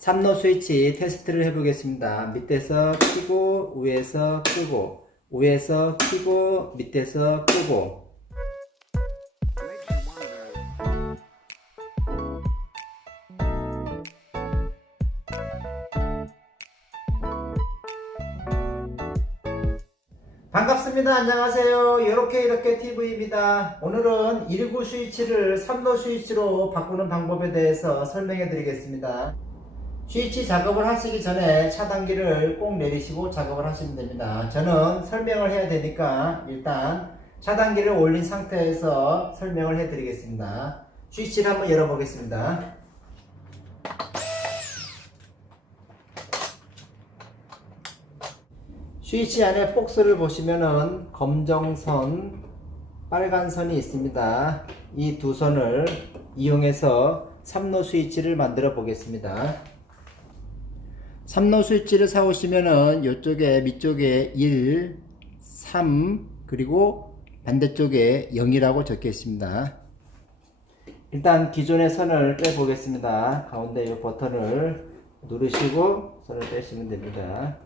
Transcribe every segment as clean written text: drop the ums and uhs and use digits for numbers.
3로 스위치 테스트를 해보겠습니다. 밑에서 켜고 위에서 끄고 위에서 켜고 밑에서 끄고. 반갑습니다. 안녕하세요. 이렇게 TV입니다. 오늘은 1구 스위치를 3로 스위치로 바꾸는 방법에 대해서 설명해 드리겠습니다. 스위치 작업을 하시기 전에 차단기를 꼭 내리시고 작업을 하시면 됩니다. 저는 설명을 해야 되니까 일단 차단기를 올린 상태에서 설명을 해 드리겠습니다. 스위치를 한번 열어보겠습니다. 스위치 안에 박스를 보시면은 검정선, 빨간선이 있습니다. 이 두 선을 이용해서 3로 스위치를 만들어 보겠습니다. 3로 스위치를 사오시면은 이쪽에 밑쪽에 1, 3 그리고 반대쪽에 0이라고 적혀 있습니다. 일단 기존의 선을 빼 보겠습니다. 가운데 이 버튼을 누르시고 선을 빼시면 됩니다.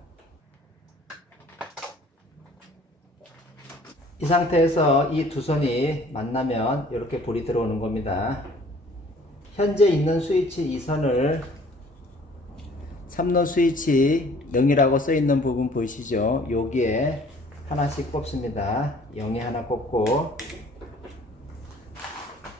이 상태에서 이 두 선이 만나면 이렇게 불이 들어오는 겁니다. 현재 있는 스위치 이 선을 3로 스위치 0이라고 써 있는 부분 보이시죠? 여기에 하나씩 꼽습니다. 0에 하나 꼽고,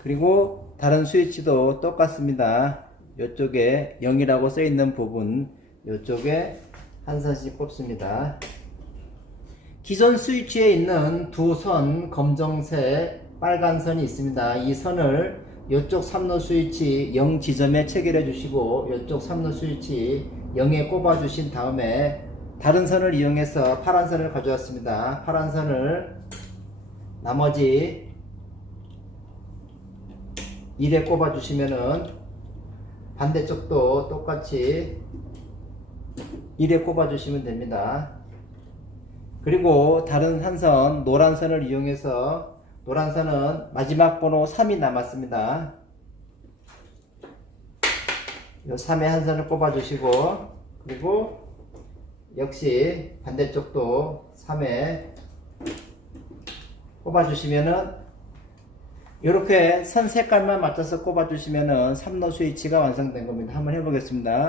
그리고 다른 스위치도 똑같습니다. 이쪽에 0이라고 써 있는 부분 이쪽에 한 선씩 꼽습니다. 기존 스위치에 있는 두 선, 검정색, 빨간 선이 있습니다. 이 선을 이쪽 3로 스위치 0 지점에 체결해 주시고 이쪽 3로 스위치 0에 꼽아 주신 다음에 다른 선을 이용해서 파란 선을 가져왔습니다. 파란 선을 나머지 1에 꼽아 주시면은 반대쪽도 똑같이 1에 꼽아 주시면 됩니다. 그리고 다른 한 선, 노란 선을 이용해서, 노란 선은 마지막 번호 3이 남았습니다. 이 3에 한 선을 꼽아 주시고, 그리고 역시 반대쪽도 3에 꼽아 주시면은 이렇게 선 색깔만 맞춰서 꼽아 주시면은 3로 스위치가 완성된 겁니다. 한번 해보겠습니다.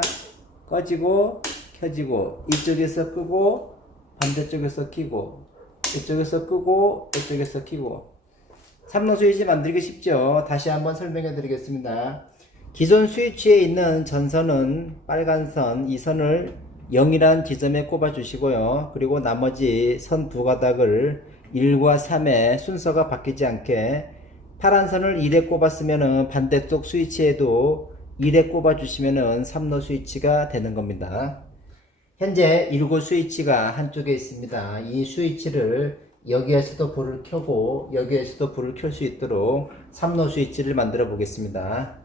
꺼지고 켜지고, 이쪽에서 끄고 반대쪽에서 켜고, 이쪽에서 끄고 이쪽에서 켜고. 3로 스위치 만들기 쉽죠? 다시 한번 설명해 드리겠습니다. 기존 스위치에 있는 전선은 빨간 선, 이 선을 0이란 지점에 꼽아 주시고요. 그리고 나머지 선 두 가닥을 1과 3에 순서가 바뀌지 않게 파란 선을 1에 꼽았으면 반대쪽 스위치에도 1에 꼽아 주시면 3로 스위치가 되는 겁니다. 현재 1구 스위치가 한쪽에 있습니다. 이 스위치를 여기에서도 불을 켜고 여기에서도 불을 켤 수 있도록 3로 스위치를 만들어 보겠습니다.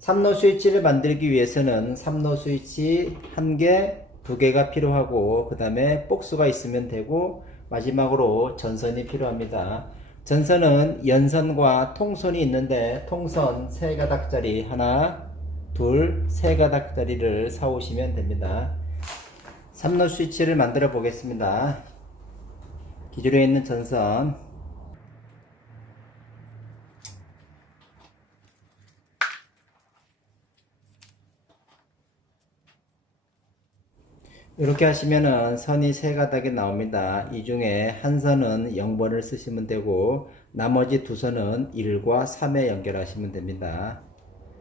3로 스위치를 만들기 위해서는 3로 스위치 1개, 2개가 필요하고 그 다음에 박스가 있으면 되고 마지막으로 전선이 필요합니다. 전선은 연선과 통선이 있는데 통선 3가닥짜리 하나, 둘, 3가닥짜리를 사오시면 됩니다. 3로 스위치를 만들어 보겠습니다. 기존에 있는 전선, 이렇게 하시면은 선이 3가닥이 나옵니다. 이 중에 한 선은 0번을 쓰시면 되고 나머지 두 선은 1과 3에 연결하시면 됩니다.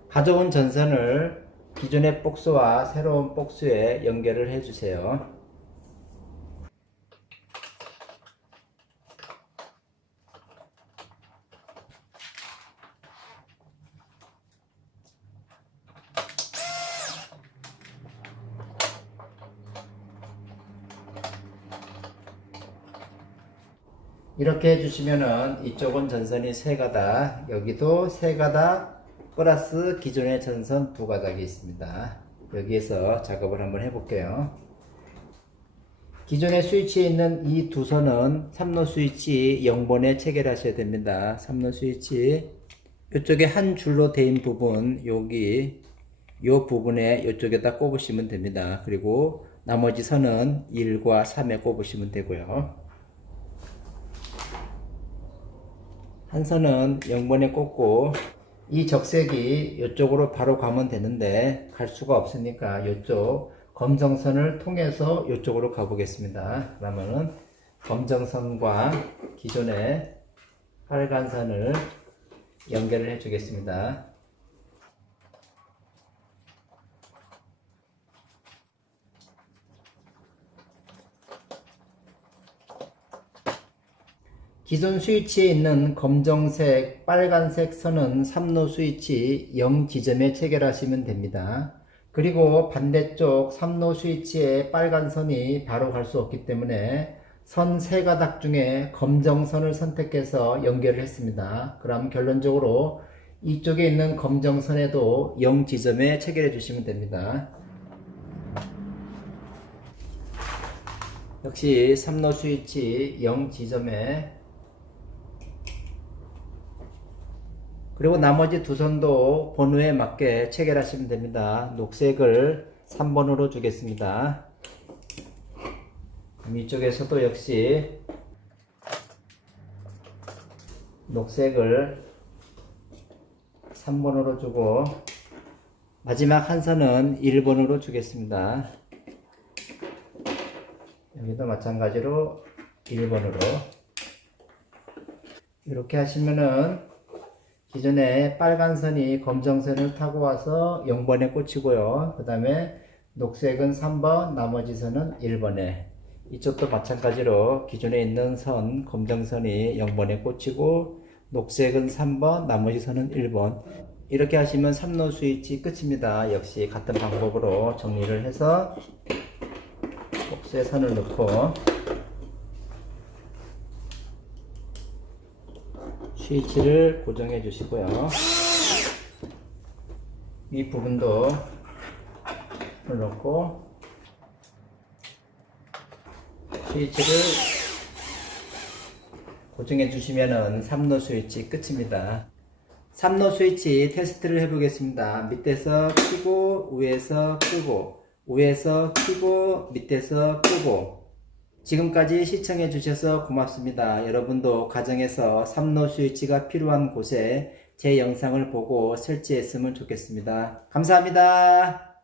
가져온 전선을 기존의 박스와 새로운 박스에 연결을 해 주세요. 이렇게 해주시면은 이쪽은 전선이 3가닥, 여기도 3가닥 플러스 기존의 전선 2가닥이 있습니다. 여기에서 작업을 한번 해볼게요. 기존의 스위치에 있는 이 두 선은 3로 스위치 0번에 체결하셔야 됩니다. 3로 스위치 이쪽에 한 줄로 되어 있는 부분, 여기 이 부분에 이쪽에다 꼽으시면 됩니다. 그리고 나머지 선은 1과 3에 꼽으시면 되고요. 한 선은 0번에 꽂고 이 적색이 이쪽으로 바로 가면 되는데 갈 수가 없으니까 이쪽 검정선을 통해서 이쪽으로 가보겠습니다. 그러면은 검정선과 기존의 빨간 선을 연결을 해 주겠습니다. 기존 스위치에 있는 검정색, 빨간색 선은 3로 스위치 0지점에 체결하시면 됩니다. 그리고 반대쪽 3로 스위치에 빨간 선이 바로 갈 수 없기 때문에 선 3가닥 중에 검정선을 선택해서 연결을 했습니다. 그럼 결론적으로 이쪽에 있는 검정선에도 0지점에 체결해 주시면 됩니다. 역시 3로 스위치 0지점에 그리고 나머지 두 선도 번호에 맞게 체결하시면 됩니다. 녹색을 3번으로 주겠습니다. 이쪽에서도 역시 녹색을 3번으로 주고 마지막 한 선은 1번으로 주겠습니다. 여기도 마찬가지로 1번으로 이렇게 하시면은 기존에 빨간 선이 검정선을 타고 와서 0번에 꽂히고요. 그 다음에 녹색은 3번, 나머지 선은 1번에 이쪽도 마찬가지로 기존에 있는 선, 검정선이 0번에 꽂히고 녹색은 3번, 나머지 선은 1번 이렇게 하시면 3로 스위치 끝입니다. 역시 같은 방법으로 정리를 해서 복수에 선을 넣고 스위치를 고정해 주시고요. 이 부분도 넣고 스위치를 고정해 주시면은 3로 스위치 끝입니다. 3로 스위치 테스트를 해 보겠습니다. 밑에서 켜고 위에서 끄고 위에서 켜고 밑에서 끄고 지금까지 시청해 주셔서 고맙습니다. 여러분도 가정에서 3로 스위치가 필요한 곳에 제 영상을 보고 설치했으면 좋겠습니다. 감사합니다.